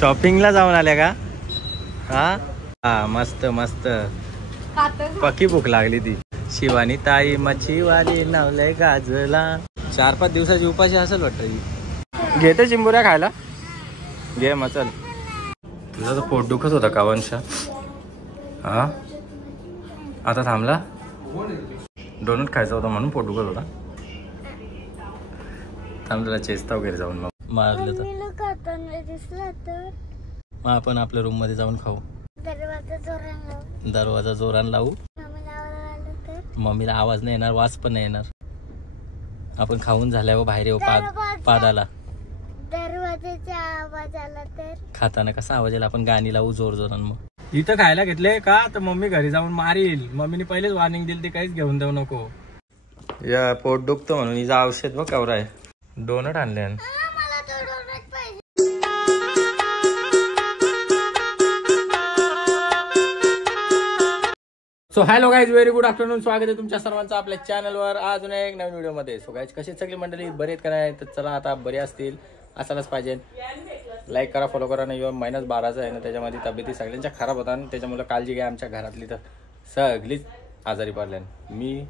शॉपिंगला जाऊन आल्या का? हा मस्त मस्त. पक्की भूक लागली ती. शिवानी ताई मच्छीवाली नावलंय गाजला. 4-5 दिवसाची उपाशी असेल वाटतं ही. घेते चिंबुऱ्या खायला? घे मग चल. तुझा तर पोट दुखत होता का वंश? हा आता थांबला? डोनट खायचा होता म्हणून पोट दुखत होता. थांब तुला चेस्ता वगैरे जाऊन मग मारलं तर मग आपण आपल्या रूम मध्ये जाऊन खाऊ. दरवाजा जोरान लावू. मम्मीला आवाज नाही येणार, वास पण नाही येणार. आपण खाऊन झाल्यावर बाहेर येऊ पादाला. दरवाजाचा आवाज आला तर खाताना कसा आवाज येईल? आपण गाणी लावू जोर जोरान. मग इथं खायला घेतले का तर मम्मी घरी जाऊन मारील. मम्मीने पहिलेच वॉर्निंग दिली, ते काहीच घेऊन देऊ नको. या पोट दुखतो म्हणून हिचं औषध बघ कवरा आहे. डोनट आणले. So hello guys, very good afternoon. स्वागत आहे तुमच्या सर्वांचं आपल्या चॅनलवर अजून एक नवीन व्हिडिओमध्ये. सो गाईज कशी सगळी मंडळी बरे आहेत का नाही? तर चला आता बरे असतील, असायलाच पाहिजे. लाईक करा, फॉलो करा. नाही महिनाच 12चा आहे ना, त्याच्यामध्ये तब्येती सगळ्यांच्या खराब होता आणि त्याच्यामुळे काळजी घ्या. आमच्या घरातली तर सगळीच आजारी पडल्यान, मी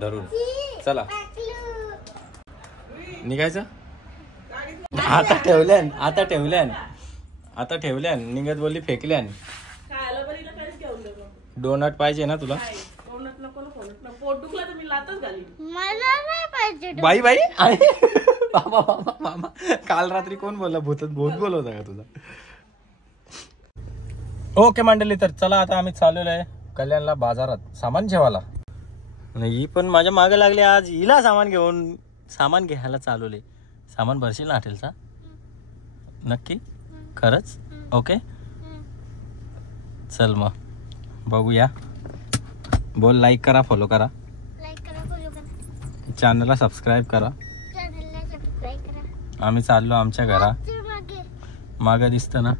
धरून. चला निघायचं. आता ठेवल्यान निघत बोलली फेकल्यान. डोनट पाहिजे ना तुला? बाई बाई मामा काल रात्री कोण बोलला? भूत बोलवता का तुला? ओके मंडळी, तर चला आता आम्ही चाललेलो आहे कल्याणला बाजारात सामान ठेवायला. ही पण माझ्या मागे लागली. आज हिला सामान घ्यायला चालवले. सामान भरशील ना हॉटेलचा? नक्की? खरंच? ओके चल मग बघूया. बोल. लाईक करा, फॉलो करा, चॅनलला सबस्क्राईब करा. आम्ही चाललो आमच्या घरा. मागं दिसतं ना?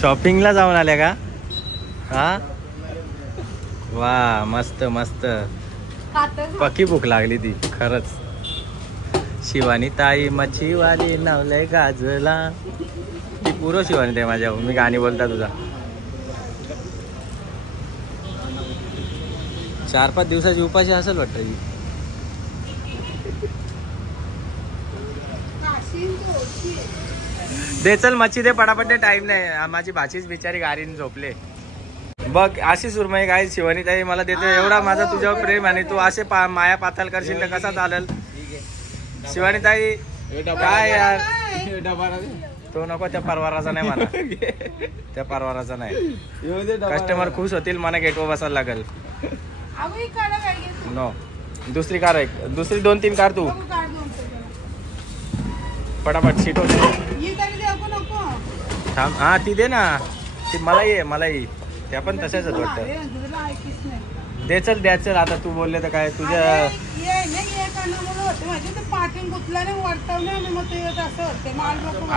शॉपिंगला जाऊन आल्या का? हा वा मस्त मस्त. पक्की भूक लागली ती खरंच. शिवानी ताई मच्छीवाली नावलंय गाजला. ती पुरो शिवानी ताई माझ्या. मी गाणी बोलता तुझा. 4-5 दिवसाची उपाशी असेल वाटतं ही. दे चल मच्छी दे पटापट. टाइम नाही. माझी भाचीच बिचारी गाडीने झोपले. बघ अशी सुरमई काय शिवानी ताई मला देते. एवढा माझा तुझ्यावर प्रेम आणि तू असे माया पाताल करशील तर कसा चालेल? शिवानी ताई काय यार, तो नको. त्या परवाराचा नाही म्हणा, त्या परवाराचा नाही. कस्टमर खुश होतील, मला गेटवर बसायला लागेल. नो दुसरी कार आहे, दुसरी 2-3 कार तू पटापट सीट होते. थांब. हा ती दे ना. ती मलाही त्या पण तशाच वाटतं. दे चल द्या चल. आता तू बोलले तर काय तुझ्या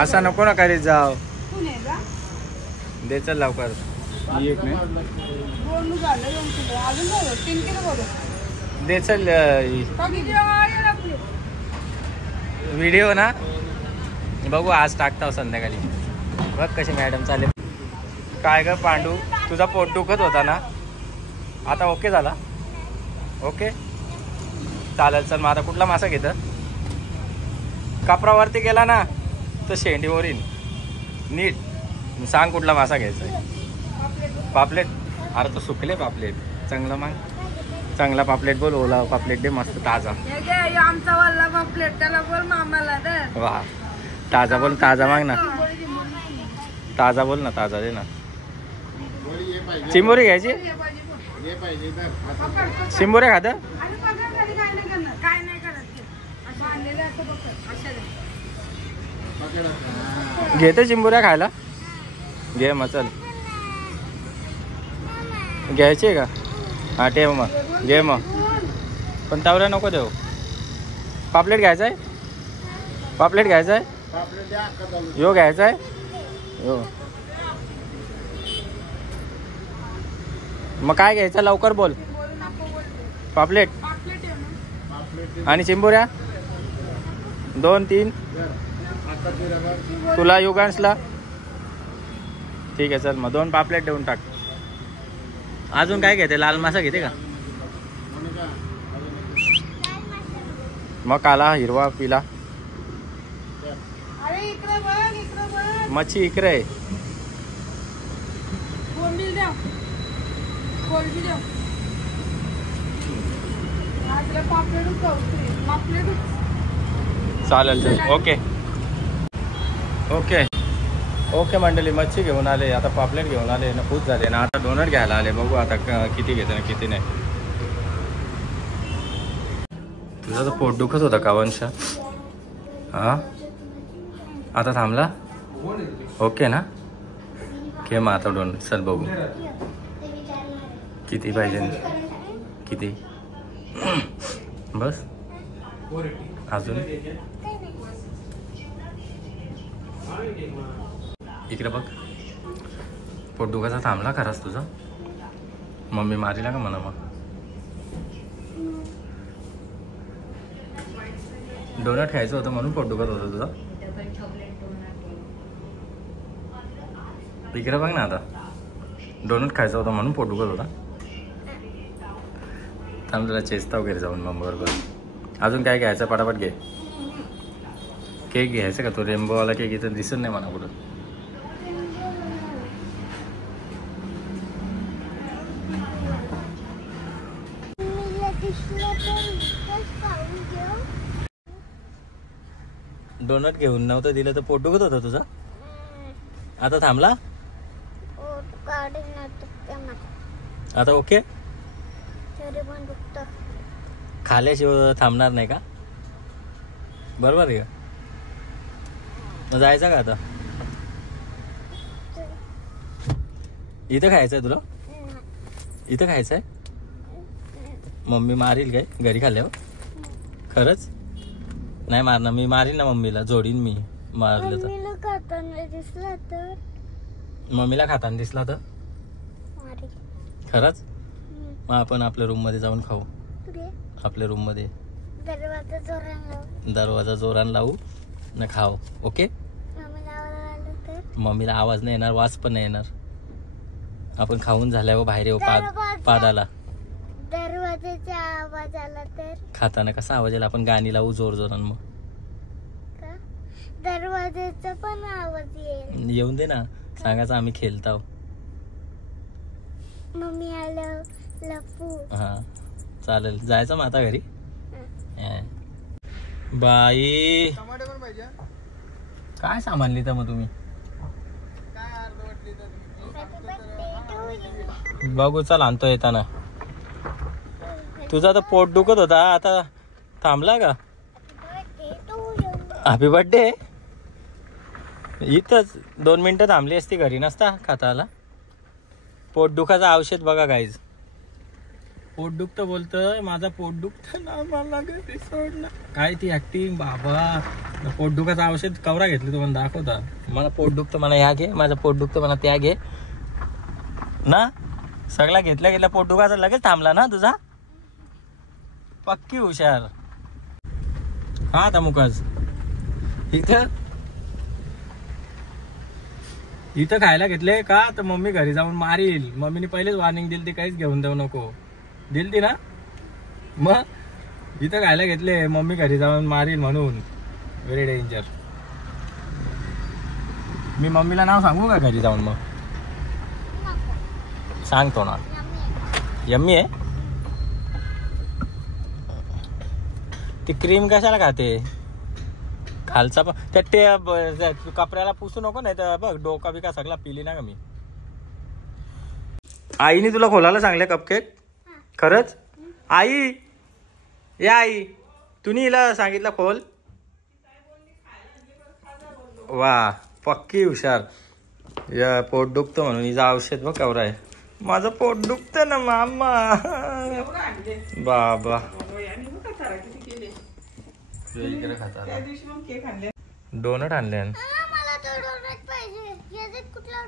असा नको ना करीत जाव. दे चल लवकर. दे चल. व्हिडिओ ना बघू आज टाकता संध्याकाळी. बघ कशी मॅडम चालेल. काय ग पांडू, तुझा पोट दुखत होता ना? आता ओके झाला? ओके चालेल. चल मग आता कुठला मासा घेतं? कापरावरती गेला ना तर शेंडीवर येईन. नीट सांग कुठला मासा घ्यायचा आहे. पापलेट? अरे तो सुकले पापलेट. चांगला माग, चांगला पापलेट बोल. ओला पापलेट दे मस्त ताजा. आमचा वाला पापलेट त्याला बोल मामाला दे. वा ताजा बोल. ताजा माग ना. ताजा बोल ना. ताजा दे ना. चिंबोरी घ्यायची? चिंबोऱ्या खाता? घेते चिंबोऱ्या खायला? घे मग चल. घ्यायची का? हा ठेव मग. घे मग पण तावऱ्या नको देऊ. पापलेट घ्यायचा आहे? पापलेट घ्यायचा आहे? यो घ्यायचा आहे यो. मग काय घ्यायचं लवकर बोल. पापलेट आणि चिंबोऱ्या 2-3 तुला युगांशला ठीक आहे. चल मग 2 पापलेट देऊन टाक. अजून काय घेते? लाल मासा घेते का? मग काला हिरवा पिला अरे इकडे बघ, इकडे बघ. मच्छी इकडे आहे. कोलबी द्या, कोलबी द्या. आज पापलेटच खाऊ, पापलेटच. चालेल चल. ओके ओके ओके मंडळी, मच्छी घेऊन आले, आता पापलेट घेऊन आले ना, खूप झाले ना. आता डोनट घ्यायला आले, बघू आता किती घेते ना किती नाही. तुझा तर पोट दुखत होता का वंश? हा आता थांबला? ओके ना. घे मग आता डोनट. चल बघू किती पाहिजे. किती बस अजून इकडे बघ. पोट दुखाचा थांबला खराच तुझा? मम्मी मारीला का म्हणा? मग डोनट खायचं होतं म्हणून पोट दुखत होतं तुझं? इकडे बघ ना. आता डोनट खायचं होतं म्हणून पोट दुखत होता. थांब तुला चेस्ता वगैरे जाऊन मग बरोबर. अजून काय घ्यायचं? पटापट घे. केक घ्यायचं का? तो रेनबोवाला केक इथं दिसत नाही मला कुठं. डोनट घेऊन नव्हतं दिलं तर पोट दुखत होतं तुझा? आता थांबला? आता ओके? खाल्याशिवाय थांबणार नाही का? बरोबर आहे का? मग जायचं का आता? इथं खायचंय तुला? इथं खायचंय? मम्मी मारील काय घरी खाल्ल्यावर? खरंच नाही मारणार. मी मारीन ना मम्मीला, जोडीन मी मारलं तर. मम्मीला खाताना दिसला तर खरंच? मग आपण आपल्या रूम मध्ये जाऊन खाऊ. आपल्या रूम मध्ये दरवाजा जोरान लावू ना, खाऊ. ओके? मम्मीला आवाज नाही येणार, वास पण नाही येणार. आपण खाऊन झाल्यावर बाहेर येऊ पादाला. दरवाजाचा आवाज आला तर खाताना कसा आवाज येईल? आपण गाणी लावू जोर जोरान. मग दरवाजाचा पण आवाज येईल. येऊन दे ना, सांगायचं आम्ही खेळताव. मम्मी आलं लपू. हा चालेल. जायचं मग आता घरी. बाई काय सामान लिहिता मग तुम्ही? बघू चल आणतो येताना. तुझा तर पोट दुखत होता, आता थांबला का? Happy birthday. इथंच 2 मिनिटं थांबली असती, घरी नसता खाता आला. पोट दुखाचं औषध बघा गाईज. पोट दुखतं बोलतोय, माझा पोट दुखतं ना, मला घरी सोड ना. काय ती ऍक्टिंग बाबा. पोट दुखाचं औषध कवरा घेतली तुम्हाला दाखवता. मला पोट दुखतं मला ह्या घे, माझं पोट दुखतं मला त्या घे ना. सगळा घेतल्या पोट दुखाचा लगेच थांबला ना तुझा? पक्की हुशार. हा आता मुकाज इथं खायला घेतले का तर मम्मी घरी जाऊन मारील. मम्मीने पहिलेच वॉर्निंग दिली ती, काहीच घेऊन देऊ नको. दिली ती ना? मग इथं खायला घेतले, मम्मी घरी जाऊन मारील म्हणून. Very danger. मी मम्मीला नाव सांगू का घरी जाऊन? मग सांगतो ना. यम्मी आहे. ती क्रीम कशाला खाते? खालचा पण त्या कपड्याला पुसू नको, नाही तर बघ डोका बिका सगळा पिली ना का मी. आईने तुला खोलायला सांगले कपकेक? खरंच? आई या आई, तुम्ही हिला सांगितलं खोल? वा पक्की हुशार. या पोट दुखतं म्हणून हिचं औषध बघ कवरा आहे. माझं पोट दुखतं ना मामा. बाबा डोनट आणले.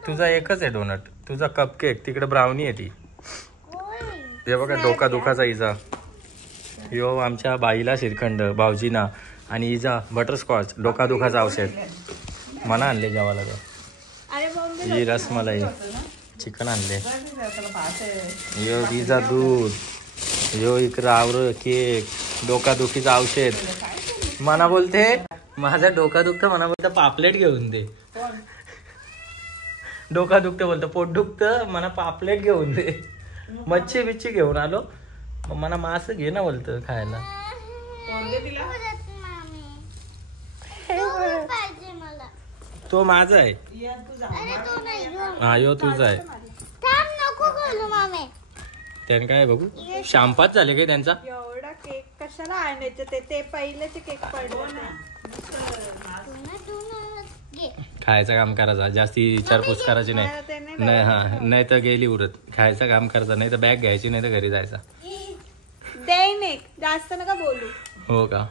तुझा एकच आहे डोनट. तुझा कपकेक तिकडे ब्राउनी आहे ती. हे बघा डोका दुखाचा हिचा. यो आमच्या बाईला श्रीखंड, भाऊजीना आणि इजा बटरस्कॉच, डोकादुखाचं औषध मना आणले जेवायला तर. ही रसमलाई, चिकन आणले, यो इजा दूध, यो इकडं आवर केक, डोकादुखीचं औषध. मना बोलते माझं डोका दुखतं, मना बोलतं पापलेट घेऊन दे. डोका दुखतं बोलतं, पोट दुखतं, मला पापलेट घेऊन दे. मच्छी बिच्छी घेऊन आलो, मग मला मास घे ना बोलतं खायला. तो माझा आहे. हा यो तुझा आहे. त्याने काय बघू शांपाच झाले काय त्यांचा. एवढा केक कशाला आणायचं, ते पहिलेचे केक पडलो ना. खायचं काम करायचा, जास्ती विचारपूस करायची नाही. हा नाही तर गेली उरत. खायचं काम करायचं, नाही तर बॅग घ्यायची, नाही तर घरी जायचा. दे जास्त नका बोलू. हो का.